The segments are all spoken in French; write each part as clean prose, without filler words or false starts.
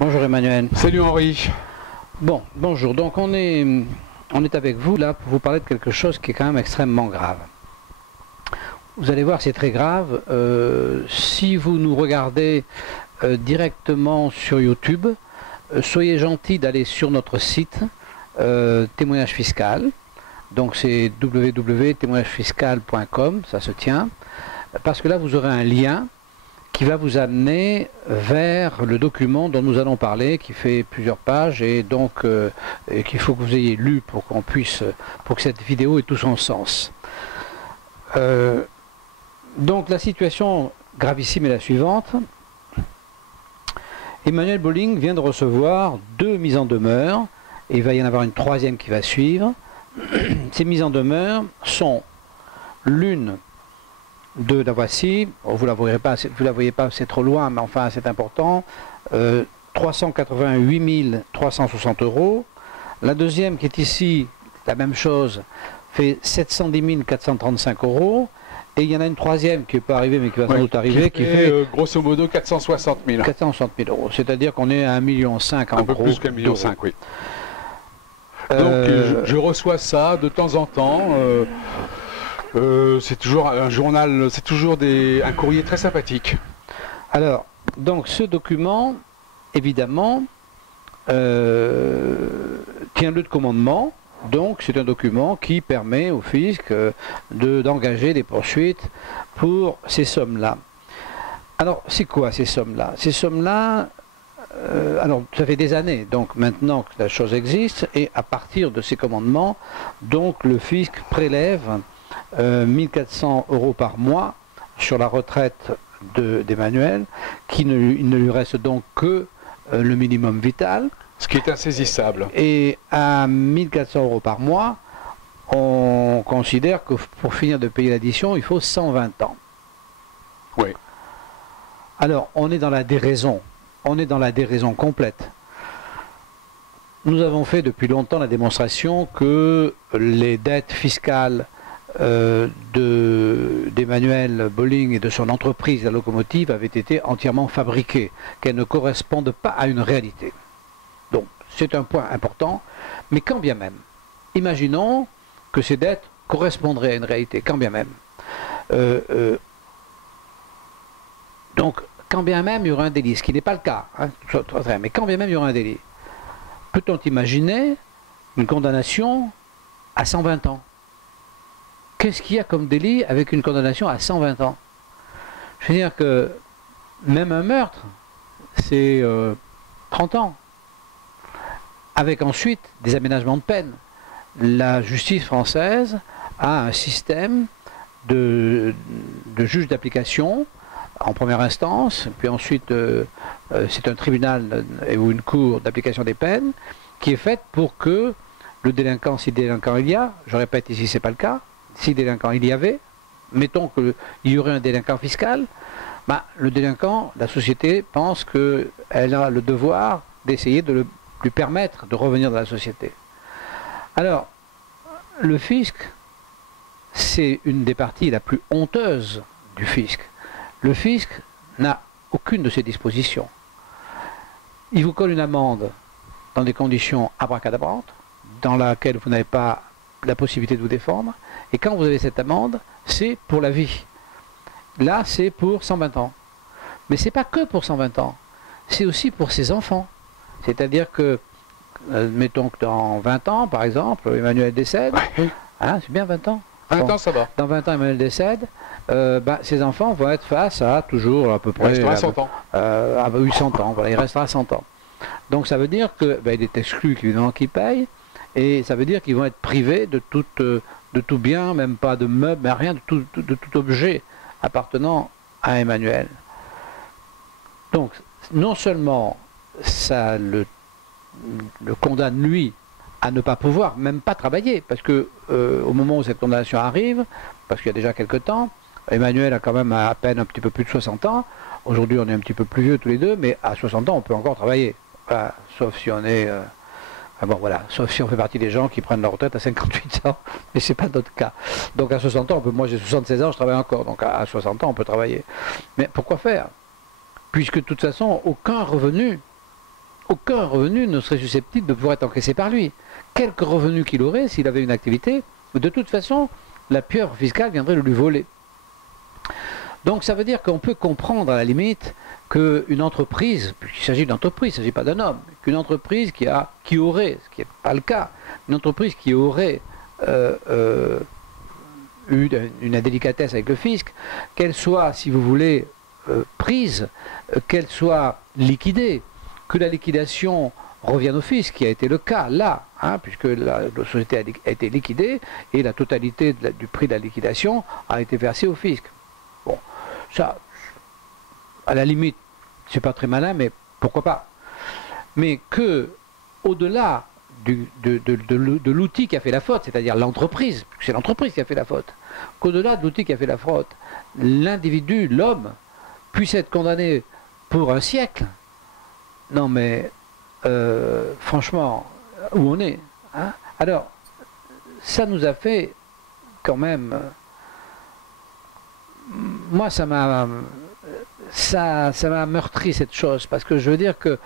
Bonjour Emmanuel. Salut Henri. Bon, bonjour. Donc on est avec vous là pour vous parler de quelque chose qui est quand même extrêmement grave. Vous allez voir, c'est très grave. Si vous nous regardez directement sur YouTube, soyez gentils d'aller sur notre site Témoignage Fiscal. Donc c'est www.témoignagefiscal.com, ça se tient. Parce que là vous aurez un lien qui va vous amener vers le document dont nous allons parler, qui fait plusieurs pages et donc qu'il faut que vous ayez lu pour pour que cette vidéo ait tout son sens. Donc la situation gravissime est la suivante. Emmanuel Bolling vient de recevoir 2 mises en demeure et il va y en avoir une 3e qui va suivre. Ces mises en demeure sont l'une de la voici, vous la voyez pas, c'est trop loin, mais enfin c'est important, 388 360 €. La deuxième qui est ici, la même chose, fait 710 435 €. Et il y en a une 3e qui peut arriver, mais qui va sans doute arriver, qui fait grosso modo 460 000. 460 000 €. C'est-à-dire qu'on est à 1,5 million en un peu gros. plus qu'un million, oui. Donc je reçois ça de temps en temps. C'est toujours un journal, c'est toujours un courrier très sympathique. Alors, donc ce document, évidemment, tient lieu de commandement. Donc c'est un document qui permet au fisc d'engager des poursuites pour ces sommes-là. Alors c'est quoi ces sommes-là? Ces sommes-là, alors ça fait des années, donc maintenant que la chose existe, et à partir de ces commandements, donc le fisc prélève 1400 € par mois sur la retraite d'Emmanuel, il ne lui reste donc que le minimum vital. Ce qui est insaisissable. Et à 1400 € par mois, on considère que pour finir de payer l'addition, il faut 120 ans. Oui. Alors, on est dans la déraison. On est dans la déraison complète. Nous avons fait depuis longtemps la démonstration que les dettes fiscales d'Emmanuel Bolling et de son entreprise, la locomotive, avaient été entièrement fabriquées, qu'elles ne correspondent pas à une réalité. Donc, c'est un point important, mais quand bien même, imaginons que ces dettes correspondraient à une réalité, quand bien même. Donc, quand bien même il y aurait un délit, ce qui n'est pas le cas, hein, mais quand bien même il y aurait un délit, peut-on imaginer une condamnation à 120 ans? Qu'est-ce qu'il y a comme délit avec une condamnation à 120 ans? Je veux dire que même un meurtre, c'est 30 ans. Avec ensuite des aménagements de peine. La justice française a un système de juge d'application en première instance, puis ensuite c'est un tribunal ou une cour d'application des peines qui est faite pour que le délinquant, si délinquant il y a, je répète ici c'est pas le cas, si délinquant il y avait, mettons qu'il y aurait un délinquant fiscal, bah, le délinquant, la société pense qu'elle a le devoir d'essayer de lui permettre de revenir dans la société. Alors, le fisc, c'est une des parties la plus honteuse du fisc. Le fisc n'a aucune de ces dispositions. Il vous colle une amende dans des conditions abracadabrantes, dans laquelle vous n'avez pas la possibilité de vous défendre, et quand vous avez cette amende, c'est pour la vie. Là, c'est pour 120 ans. Mais ce n'est pas que pour 120 ans, c'est aussi pour ses enfants. C'est-à-dire que, mettons que dans 20 ans, par exemple, Emmanuel décède, Oui. Hein, c'est bien 20 ans. 20 Bon, ans, ça va. dans 20 ans, Emmanuel décède, ses enfants vont être face à toujours à peu près... Il restera 100 ans. À 800 ans, voilà, il restera 100 ans. Donc ça veut dire que, il est exclu évidemment qu'il paye, et ça veut dire qu'ils vont être privés de tout bien, même pas de meubles, mais rien, de tout objet appartenant à Emmanuel. Donc, non seulement ça le condamne lui à ne pas pouvoir, même pas travailler, parce que au moment où cette condamnation arrive, parce qu'il y a déjà quelques temps, Emmanuel a quand même à peine un petit peu plus de 60 ans, aujourd'hui on est un petit peu plus vieux tous les deux, mais à 60 ans on peut encore travailler, voilà, sauf si on est... bon voilà, sauf si on fait partie des gens qui prennent leur retraite à 58 ans, mais c'est pas notre cas. Donc à 60 ans, moi j'ai 76 ans, je travaille encore, donc à 60 ans on peut travailler. Mais pourquoi faire? Puisque de toute façon, aucun revenu aucun revenu ne serait susceptible de pouvoir être encaissé par lui. Quelque revenu qu'il aurait, s'il avait une activité, de toute façon, la pieuvre fiscale viendrait de lui voler. Donc ça veut dire qu'on peut comprendre à la limite qu'une entreprise, puisqu'il s'agit d'entreprise, il ne s'agit pas d'un homme, qu'une entreprise qui aurait, ce qui n'est pas le cas, une entreprise qui aurait eu une indélicatesse avec le fisc, qu'elle soit, si vous voulez, prise, qu'elle soit liquidée, que la liquidation revienne au fisc, qui a été le cas là, hein, puisque la société a été liquidée et la totalité du prix de la liquidation a été versée au fisc. Bon, ça, à la limite, c'est pas très malin, mais pourquoi pas. Mais que, au-delà de l'outil qui a fait la faute, c'est-à-dire l'entreprise, c'est l'entreprise qui a fait la faute, qu'au-delà de l'outil qui a fait la faute, l'individu, l'homme, puisse être condamné pour un siècle, non mais, franchement, où on est, hein? Alors, ça nous a fait, quand même, moi ça m'a meurtri cette chose, parce que je veux dire que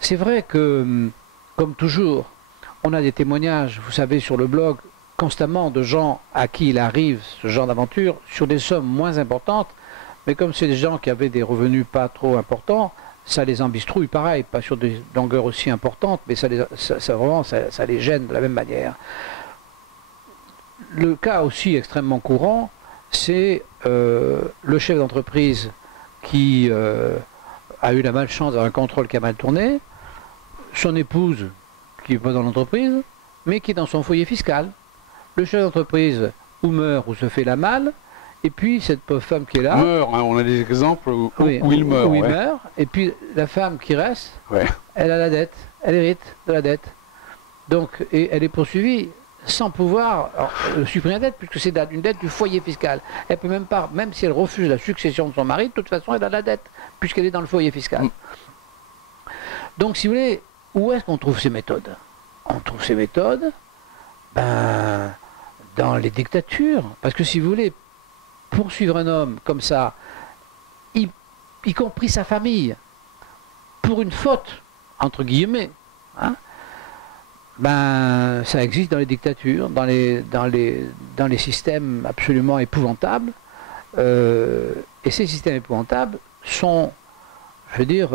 c'est vrai que, comme toujours, on a des témoignages, vous savez, sur le blog, constamment de gens à qui il arrive ce genre d'aventure, sur des sommes moins importantes, mais comme c'est des gens qui avaient des revenus pas trop importants, ça les embistrouille pareil, pas sur des longueurs aussi importantes, mais ça les gêne de la même manière. Le cas aussi extrêmement courant, c'est le chef d'entreprise qui a eu la malchance d'avoir un contrôle qui a mal tourné, son épouse qui n'est pas dans l'entreprise, mais qui est dans son foyer fiscal. Le chef d'entreprise ou meurt ou se fait la malle, et puis cette pauvre femme qui est là... Meurt, hein, on a des exemples où il meurt. Où il meurt, et puis la femme qui reste, elle a la dette, elle hérite de la dette. Donc, et elle est poursuivie sans pouvoir supprimer la dette, puisque c'est une dette du foyer fiscal. Elle peut même pas, même si elle refuse la succession de son mari, de toute façon elle a la dette, puisqu'elle est dans le foyer fiscal. Donc si vous voulez, où est-ce qu'on trouve ces méthodes? On trouve ces méthodes dans les dictatures, parce que si vous voulez poursuivre un homme comme ça, y compris sa famille, pour une faute, entre guillemets, hein, ça existe dans les dictatures, dans les systèmes absolument épouvantables, et ces systèmes épouvantables sont, je veux dire,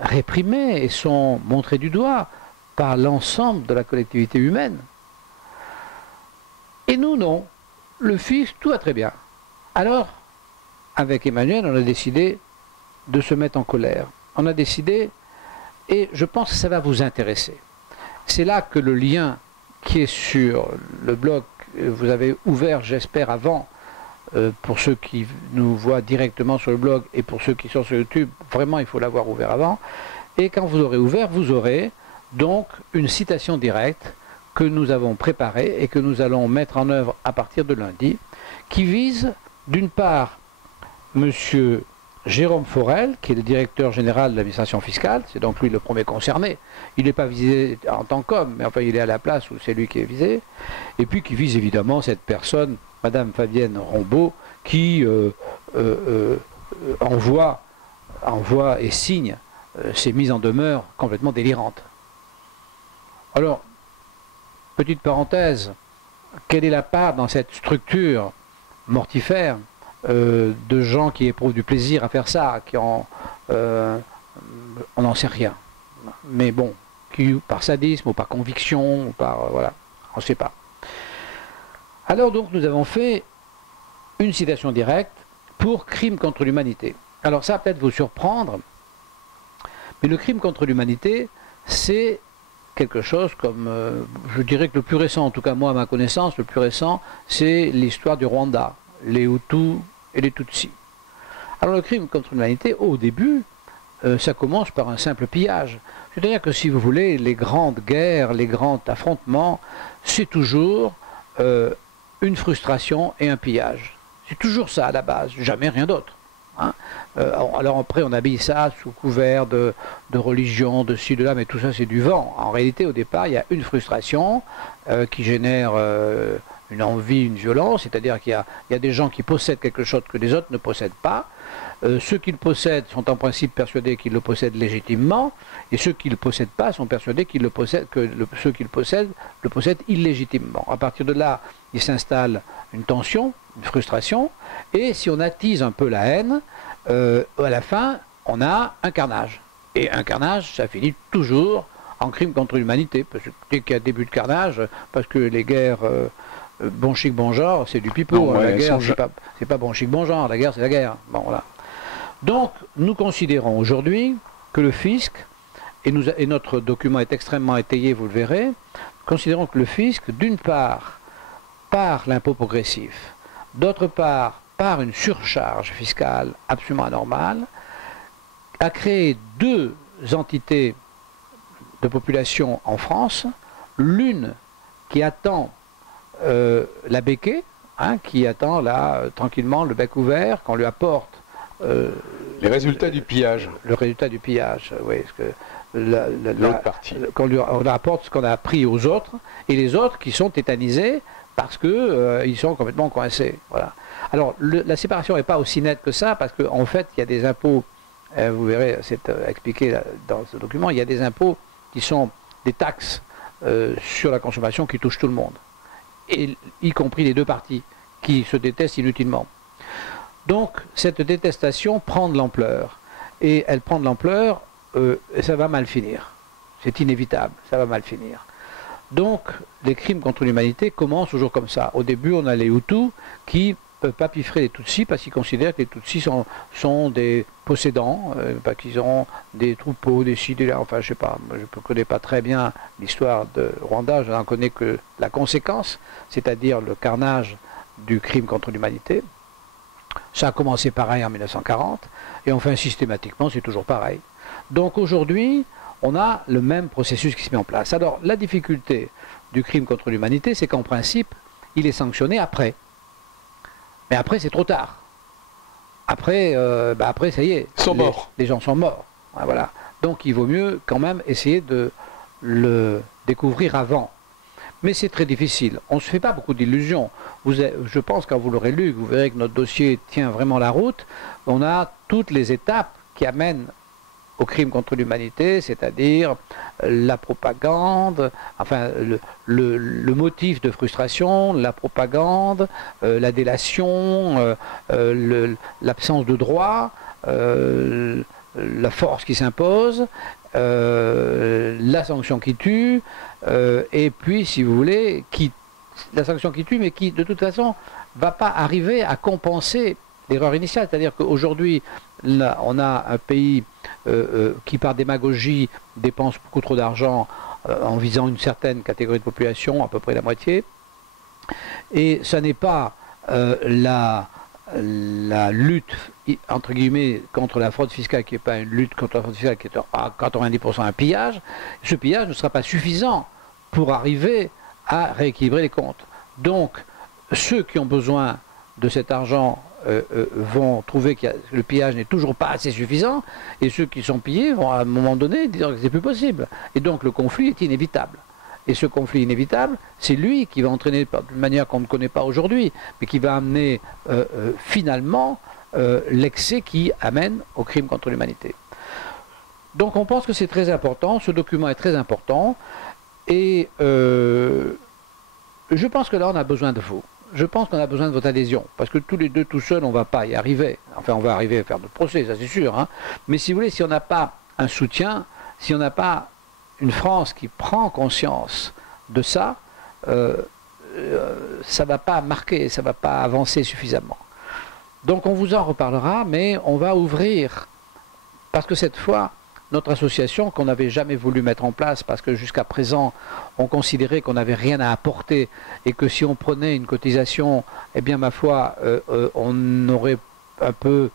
réprimés et sont montrés du doigt par l'ensemble de la collectivité humaine. Et nous, non. Le fisc, tout va très bien. Alors, avec Emmanuel, on a décidé de se mettre en colère. On a décidé, et je pense que ça va vous intéresser. C'est là que le lien qui est sur le blog, vous avez ouvert, j'espère, avant, pour ceux qui nous voient directement sur le blog et pour ceux qui sont sur YouTube, vraiment il faut l'avoir ouvert avant. Et quand vous aurez ouvert, vous aurez donc une citation directe que nous avons préparée et que nous allons mettre en œuvre à partir de lundi, qui vise d'une part Monsieur Jérôme Forel, qui est le directeur général de l'administration fiscale, c'est donc lui le premier concerné. Il n'est pas visé en tant qu'homme, mais enfin il est à la place où c'est lui qui est visé. Et puis qui vise évidemment cette personne, Madame Fabienne Rombaud, qui envoie et signe ces mises en demeure complètement délirantes. Alors, petite parenthèse, quelle est la part dans cette structure mortifère de gens qui éprouvent du plaisir à faire ça, on n'en sait rien. Mais bon, qui par sadisme ou par conviction, ou par voilà, on ne sait pas. Alors donc nous avons fait une citation directe pour crime contre l'humanité. Alors ça va peut-être vous surprendre, mais le crime contre l'humanité, c'est quelque chose comme, je dirais que le plus récent, en tout cas moi à ma connaissance, le plus récent, c'est l'histoire du Rwanda, les Hutus et les Tutsis. Alors le crime contre l'humanité, au début, ça commence par un simple pillage. C'est-à-dire que si vous voulez, les grandes guerres, les grands affrontements, c'est toujours une frustration et un pillage. C'est toujours ça à la base, jamais rien d'autre. Hein. Alors après on habille ça sous couvert de religion, de ci, de là, mais tout ça c'est du vent. En réalité au départ il y a une frustration qui génère une envie, une violence, c'est-à-dire qu'il y a des gens qui possèdent quelque chose que les autres ne possèdent pas, Ceux qui le possèdent sont en principe persuadés qu'ils le possèdent légitimement, et ceux qui ne le possèdent pas sont persuadés qu'ils le possèdent, ceux qui le possèdent illégitimement. À partir de là, il s'installe une tension, une frustration, et si on attise un peu la haine, à la fin, on a un carnage. Et un carnage, ça finit toujours en crime contre l'humanité, parce que dès qu'il y a début de carnage, parce que les guerres bon chic, bon genre, c'est du pipeau. Non, la ouais, guerre, c'est pas bon chic, bon genre, la guerre, c'est la guerre. Bon, voilà. Donc, nous considérons aujourd'hui que le fisc, et notre document est extrêmement étayé, vous le verrez, considérons que le fisc, d'une part, par l'impôt progressif, d'autre part, par une surcharge fiscale absolument anormale, a créé deux entités de population en France, l'une qui attend la béquée, hein, qui attend là tranquillement le bec ouvert, qu'on lui apporte les résultats du pillage. Le résultat du pillage, oui, parce que l'autre partie. Qu'on lui apporte ce qu'on a appris aux autres, et les autres qui sont tétanisés parce que ils sont complètement coincés. Voilà. Alors la séparation n'est pas aussi nette que ça, parce qu'en fait, il y a des impôts, vous verrez, c'est expliqué là, dans ce document, il y a des impôts qui sont des taxes sur la consommation qui touchent tout le monde, et y compris les deux parties qui se détestent inutilement. Donc cette détestation prend de l'ampleur, et elle prend de l'ampleur, et ça va mal finir. C'est inévitable, ça va mal finir. Donc les crimes contre l'humanité commencent toujours comme ça. Au début, on a les Hutus qui peuvent pas piffrer les Tutsis parce qu'ils considèrent que les Tutsis sont des possédants, qu'ils ont des troupeaux, des ci, des là, enfin je sais pas, je ne connais pas très bien l'histoire de Rwanda, je n'en connais que la conséquence, c'est-à-dire le carnage du crime contre l'humanité. Ça a commencé pareil en 1940, et enfin systématiquement c'est toujours pareil. Donc aujourd'hui, on a le même processus qui se met en place. Alors la difficulté du crime contre l'humanité, c'est qu'en principe, il est sanctionné après. Mais après, c'est trop tard. Après, après, ça y est. Ils sont morts. Les gens sont morts. Voilà. Donc, il vaut mieux quand même essayer de le découvrir avant. Mais c'est très difficile. On ne se fait pas beaucoup d'illusions. Je pense, quand vous l'aurez lu, vous verrez que notre dossier tient vraiment la route. On a toutes les étapes qui amènent au crime contre l'humanité, c'est-à-dire la propagande, enfin le motif de frustration, la propagande, la délation, l'absence de droit, la force qui s'impose, la sanction qui tue, et puis, si vous voulez, la sanction qui tue, mais qui, de toute façon, ne va pas arriver à compenser l'erreur initiale. C'est-à-dire qu'aujourd'hui, on a un pays qui, par démagogie, dépense beaucoup trop d'argent en visant une certaine catégorie de population, à peu près la moitié. Et ce n'est pas la lutte, entre guillemets, contre la fraude fiscale, qui n'est pas une lutte contre la fraude fiscale, qui est à 90% un pillage. Ce pillage ne sera pas suffisant pour arriver à rééquilibrer les comptes. Donc, ceux qui ont besoin de cet argent vont trouver que le pillage n'est toujours pas assez suffisant, et ceux qui sont pillés vont à un moment donné dire que c'est plus possible. Et donc le conflit est inévitable. Et ce conflit inévitable, c'est lui qui va entraîner d'une manière qu'on ne connaît pas aujourd'hui, mais qui va amener finalement l'excès qui amène au crime contre l'humanité. Donc on pense que c'est très important, ce document est très important, et je pense que là on a besoin de vous. Je pense qu'on a besoin de votre adhésion, parce que tous les deux, tout seuls, on ne va pas y arriver. Enfin, on va arriver à faire de procès, ça c'est sûr. Hein. Mais si vous voulez, si on n'a pas un soutien, si on n'a pas une France qui prend conscience de ça, ça ne va pas marquer, ça ne va pas avancer suffisamment. Donc on vous en reparlera, mais on va ouvrir, parce que cette fois, notre association, qu'on n'avait jamais voulu mettre en place, parce que jusqu'à présent, on considérait qu'on n'avait rien à apporter, et que si on prenait une cotisation, eh bien, ma foi, on aurait un peu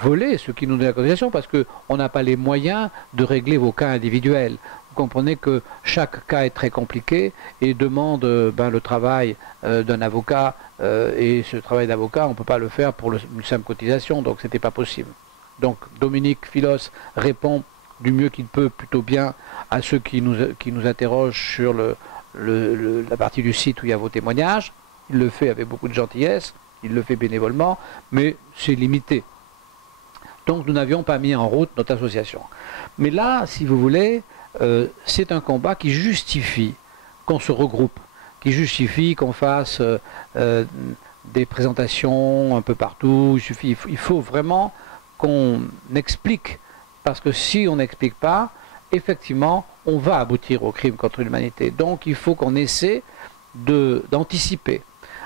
volé ce qui nous donne la cotisation, parce qu'on n'a pas les moyens de régler vos cas individuels. Vous comprenez que chaque cas est très compliqué et demande le travail d'un avocat, et ce travail d'avocat, on ne peut pas le faire pour une simple cotisation, donc ce n'était pas possible. Donc Dominique Philos répond du mieux qu'il peut plutôt bien à ceux qui nous interrogent sur la partie du site où il y a vos témoignages. Il le fait avec beaucoup de gentillesse. il le fait bénévolement, mais c'est limité. Donc nous n'avions pas mis en route notre association. Mais là, si vous voulez, c'est un combat qui justifie qu'on se regroupe, qui justifie qu'on fasse des présentations un peu partout. Il faut vraiment qu'on explique, parce que si on n'explique pas, effectivement, on va aboutir au crime contre l'humanité. Donc il faut qu'on essaie d'anticiper.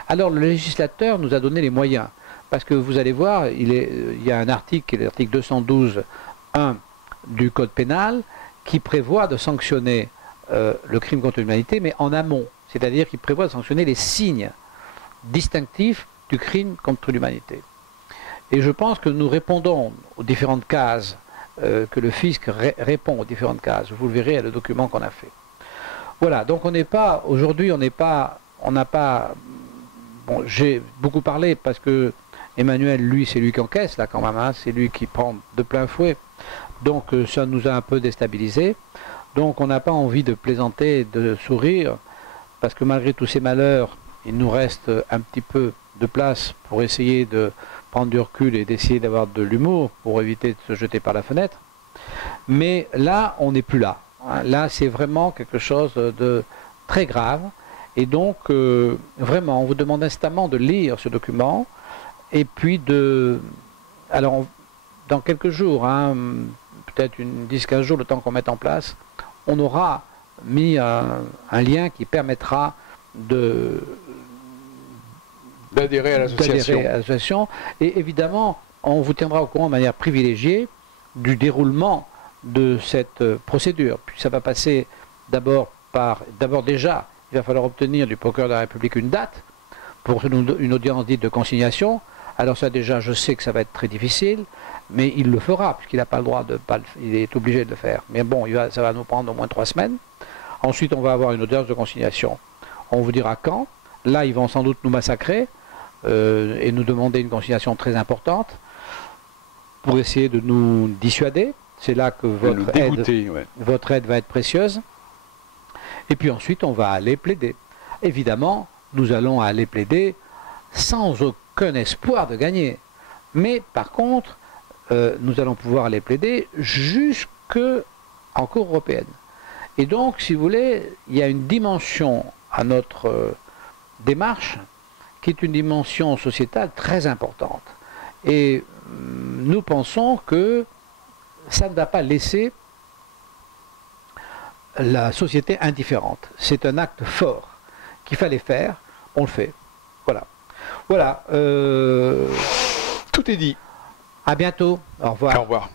Alors le législateur nous a donné les moyens, parce que vous allez voir, il y a un article, qui est l'article 212.1 du Code pénal, qui prévoit de sanctionner le crime contre l'humanité, mais en amont. C'est-à-dire qu'il prévoit de sanctionner les signes distinctifs du crime contre l'humanité. Et je pense que nous répondons aux différentes cases, que le fisc répond aux différentes cases. Vous le verrez à le document qu'on a fait. Voilà, donc on n'est pas, aujourd'hui on n'a pas, bon, j'ai beaucoup parlé parce que Emmanuel, lui, c'est lui qui encaisse là quand même, hein, c'est lui qui prend de plein fouet. Donc ça nous a un peu déstabilisés. Donc on n'a pas envie de plaisanter, de sourire, parce que malgré tous ces malheurs, il nous reste un petit peu de place pour essayer de prendre du recul et d'essayer d'avoir de l'humour pour éviter de se jeter par la fenêtre. Mais là, on n'est plus là. Là, c'est vraiment quelque chose de très grave. Et donc, vraiment, on vous demande instamment de lire ce document. Et puis alors, dans quelques jours, hein, peut-être 10-15 jours, le temps qu'on mette en place, on aura mis un lien qui permettra d'adhérer à l'association. Et évidemment, on vous tiendra au courant de manière privilégiée du déroulement de cette procédure. Puis ça va passer d'abord déjà, il va falloir obtenir du procureur de la République une date pour une audience dite de consignation. Alors ça déjà, je sais que ça va être très difficile, mais il le fera, puisqu'il n'a pas le droit il est obligé de le faire. Mais bon, ça va nous prendre au moins 3 semaines. Ensuite, on va avoir une audience de consignation. On vous dira quand. Là, ils vont sans doute nous massacrer et nous demander une consignation très importante pour essayer de nous dissuader. C'est là que votre aide va être précieuse. Et puis ensuite, on va aller plaider. Évidemment, nous allons aller plaider sans aucun espoir de gagner. Mais par contre, nous allons pouvoir aller plaider jusqu'en Cour européenne. Et donc, si vous voulez, il y a une dimension à notre démarche qui est une dimension sociétale très importante. Et nous pensons que ça ne va pas laisser la société indifférente. C'est un acte fort qu'il fallait faire, on le fait. Voilà. Voilà. Tout est dit. À bientôt. Au revoir. Au revoir.